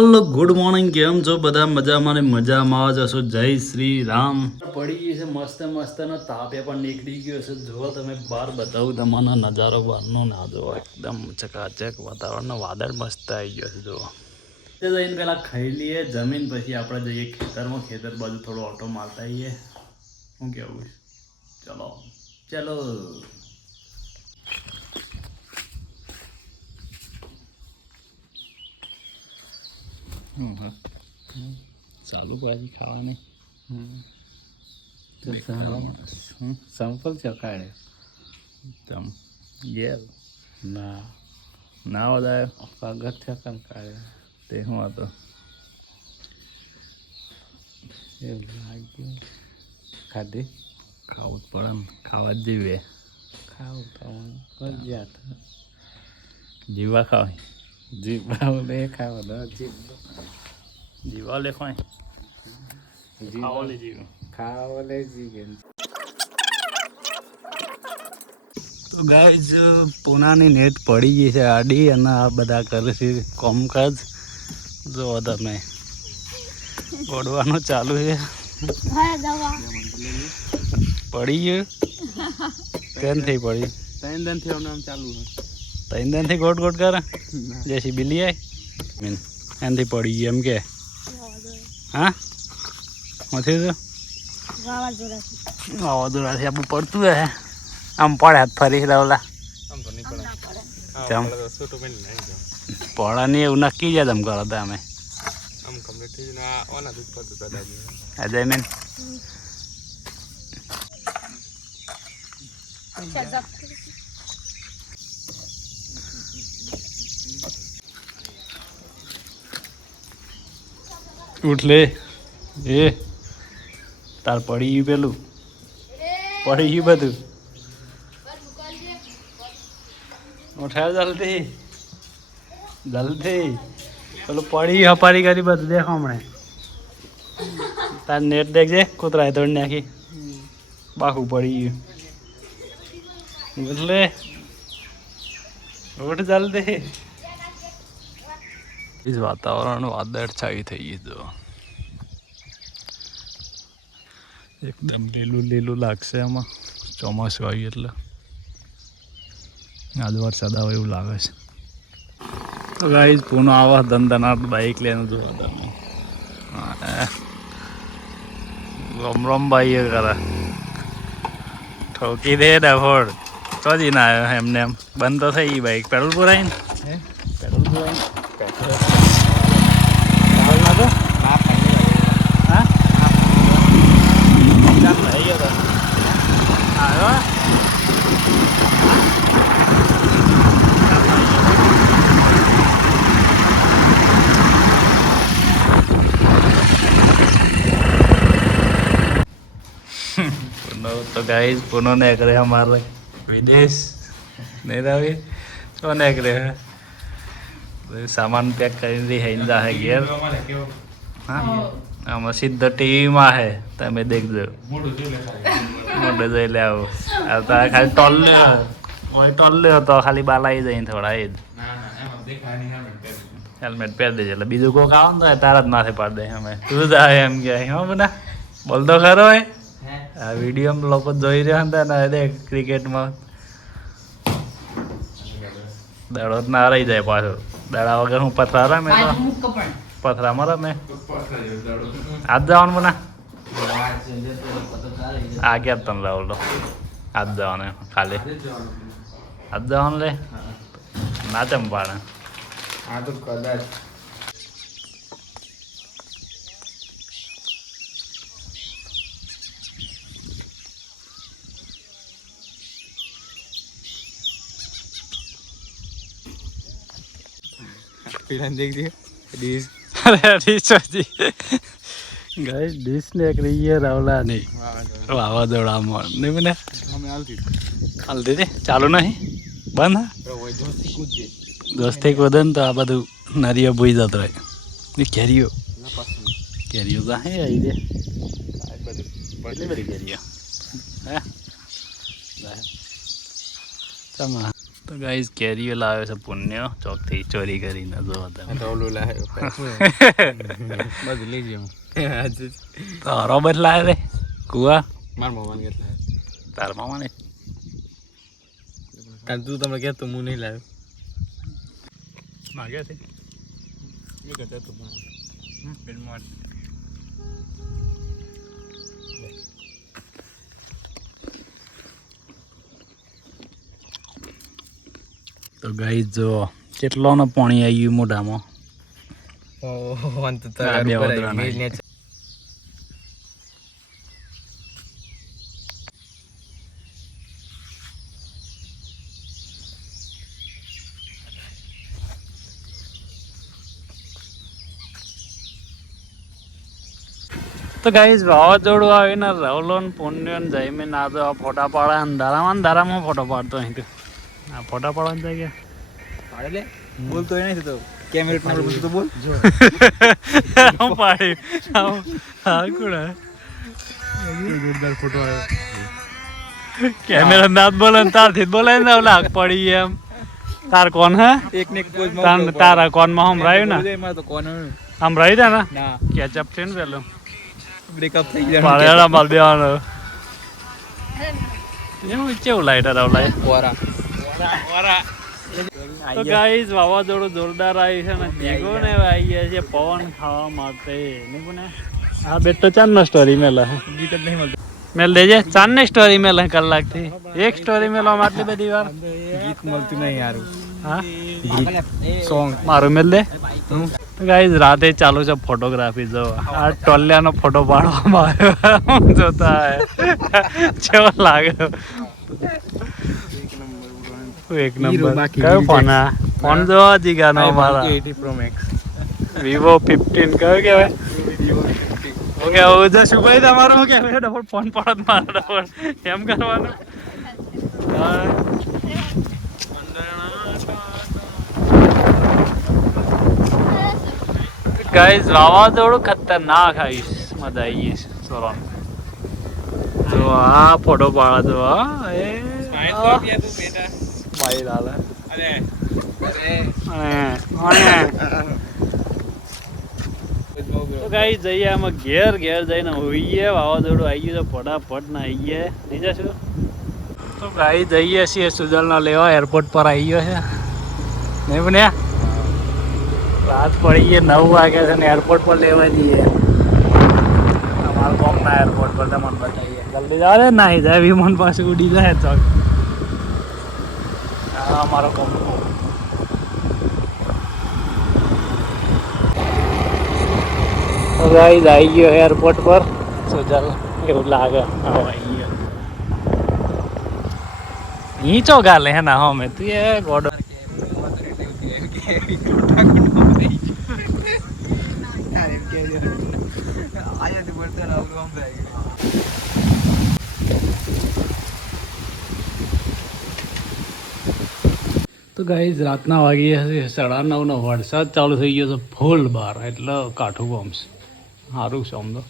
Hello good morning, કેમ છો બધા? મજામાં ને મજામાં જ હશો. જય શ્રી રામ. પડી ગઈ છે મસ્ત મસ્ત ને તાપે પણ નીકળી ગયો છે. જો તમે બહાર બતાવું તમારો નજારો બહારનો ના જોવો, એકદમ ચકાચક વાતાવરણ, વાદળ મસ્ત આવી ગયો છે. જુઓ જઈને પેલા ખાઈ લઈએ જમીન, પછી આપણે જઈએ ખેતરમાં. ખેતર બાજુ થોડો ઓટો મારતા આવીએ. શું કેવું? ચલો ચલો. ચાલુ ભાજી ખાવાની સંપલ ચકાડે તમ ગેલ ના ના વધારે પગથિયા કંકાળે તે શું હતો? એવું લાગ્યું. ખાધી ખાવું જ પડે ને, ખાવા જ જીવે. ખાવું તો ફરજિયાત. જીવા ખાવાય, જીભાવ લે ખાવા જીવા લે ખાય, ખાવા લે જીવે. ખાવા લે જીવે. તો ગાઈઝ પૂનાની નેટ પડી ગઈ છે આડી, અને આ બધા કરે છે કામકાજ. જો તમે ઓડવાનું ચાલુ છે. પડી ગયું ત્યાંથી પડી ત્રણ દિનથી આમ ચાલુ ત્રણ દિનથી ગોટ ગોટ કરે જેસી બિલી આય મીન એનાથી પડી ગયું એમ કે. હા નથી તો વાવાઝોડાથી આપણું પડતું હે. આમ પડે હાથ ફરી રવલા પડે નહીં એવું નક્કી જાય તમે કરો તો અમે અજય મેન ઉઠ લે એ તાર પડી ગયું પેલું પડી ગયું બધું. ઉઠાડ જલ્દી જલ્દી, પેલું પડી હપારી કરી બધું દેખો હમણાં. તાર નેટ દેખજે કૂતરાએ તોડી નાખી, બાકું પડી ગયું. એટલે ઉઠ જલ્દી. વાતાવરણ વાદળ છાવી થઈ ગયું. એકદમ લીલું લીલું લાગશે આમાં. ચોમાસું આવ્યું એટલે આજ વરસાદ આવે એવું લાગે છે. તો ગાઈઝ પૂનો આવા ધનધનાટ બાઈક લઈને જોવા તમે. રમ રમ ભાઈ એ કરે ઠોકી દે ડફોડ તો જ ના આવ્યો એમને એમ. બંધ તો થઈ ગઈ બાઈક. પેટ્રોલ પુરાય ને પેટ્રોલ પુરાય હા થઈ ગયો તો આવ્યો. तो गाइस पुनः ने करे हमारे विदेश नहीं रही तो ने करे सामान पैक કરી હેંજા હે ઘેર. હા આમાં સીધો ટીવીમાં હે, તમે દેખજો. મોઢું જોઈ લે આવો. આ તો ખાલી ટોલ લે ઓય ટોલ લે તો ખાલી બાલાઈ જાય થોડા એ જ. હેલ્મેટ પહેર દેજે એટલે બીજું કોઈક આવે ને તો તારા જ માથે પાડ દે. અમે તું જ આવે એમ કે હા બધા બોલતો ખરો હોય. આ વિડીયોમાં લોકો જોઈ રહ્યા હતા ને દેખ ક્રિકેટમાં દડો જ ના રહી જાય પાછો. દડા વગર હું પથરા રમે તો પથરામાં રમે. આજ જવાનું મને આ ક્યાં તને લાવ લો. આજ જવાનું ખાલી આજ જવાનું લે ના તેમ પાડે. આ તો કદાચ ડીશ ને એક રહીએ રાવલા નહીં વાવાઝોડામાં નહીં બને હાલ દીધી ચાલુ નહીં બંધ. દોસ્તી કૂદે ને તો આ બધું નરીઓ ભૂઈ જતો રહે. કેરીઓ કેરીઓ તો હે આવી દે એટલી બધી કેરીઓ હે. તો ગાઈસ કેરીઓ લાવ્યો છે પુણ્ય ચોકથી ચોરી કરીને જો તમે તો ઓલું લાવ્યો બધું લઈ જાઉં તારો બદલાય રે કુવા મારા મામાને કેટલા તાર મામાને કારણ તું તમે કહેતો હું નહીં લાવ્યો માગ્યા છે એ કહેતો તું પણ તો ગાઈસ જો કેટલો નો પાણી આવ્યું મોઢામાં ઓહ અંત તો આ બે વદરા નાઈ. તો ગાઈસ વાવાઝોડું આવીને રવલો ને પુણ્ય ને જઈમીન આ તો ફોટા પાડે અંધારામાં ફોટો પાડતો અહીં તો આ ફોટા પાડવાની જગ્યા પાડે બોલતો એ નહીં તો કેમેરા પર બોલતો તો બોલ જો હું પાડી હા કુડા જોરદાર ફોટો આવ્યો કેમેરા નાથ બોલે ને તારથી જ બોલે ને ઓલા પડી એમ તાર કોણ હે એક ને એક પોઝ તારા કોણ માં હમ રહ્યું ને માં તો કોણ આમ રહી તા ને ના કેચઅપ છે ને પેલું બ્રેકઅપ થઈ ગયા પાડેલા માલ દેવાનો એવું કેવું લાઈટર આવલાય ઓરા ઓરા તો ગાઈસ વાવાઝોડું જોરદાર આવી છે ને ભેગો ને આવી ગયા છે પવન ખાવા માટે નહીં ને આ બેટો ચાંદ નો સ્ટોરી મેલે ગીત જ નહીં મળતું મેલ દેજે ચાંદ ની સ્ટોરી મેલે કલાક થી એક સ્ટોરી મેલો આટલી બધી વાર ગીત મળતું નહીં યાર હા સોંગ મારું મેલ દે તો ગાઈસ રાતે ચાલુ છે ફોટોગ્રાફી જો આ ટોલિયાનો ફોટો પાડવામાં આવ્યો જોતા હે કેવો લાગે એક નંબર કયો ફોન આ ફોન જો જીગાનો અમારા 80 Pro Max Vivo 15 કયો કહેવાય ઓકે ઓજા શુભાઈ તમારો શું કહેવાય ડબલ ફોન પડત મારો ડબલ એમ કરવાનું ગાઈસ વાવાઝોડું ખતરનાક આવીશ મજા આવી ગઈ છે સોરાન તો આ ફોટો પાડા તો હા એ સ્માઈલ આલે તો ગાઈસ જઈએ આમાં ઘેર જઈને હોઈએ વાવાઝોડું આવી ગયું તો ફટાફટ ના આવીએ નહીં જશું તો ગાઈસ જઈએ છીએ સુજલના લેવા એરપોર્ટ પર આવી ગયો છે નહીં બન્યા રાત પડી ગઈ 9 વાગ્યા છે ને એરપોર્ટ પર લેવા જઈએ અમારા ગામના એરપોર્ટ પર તમને બતાવીએ જલ્દી જાવ ને નાહી જાય વિમાન પાસે ઉડી જાય તો હા અમારો ગામ ગાઈસ આવી ગયો એરપોર્ટ પર સુજલ એવું લાગે આવી ગયો ઈ ચો ગાલે હે ના હમે તું એ ગોડો તો ગાઈસ રાતના વાગી હશે 9:30 વરસાદ ચાલુ થઈ ગયો છે ફૂલ બહાર એટલે કાઠું ગામ છે સારું છે આમ તો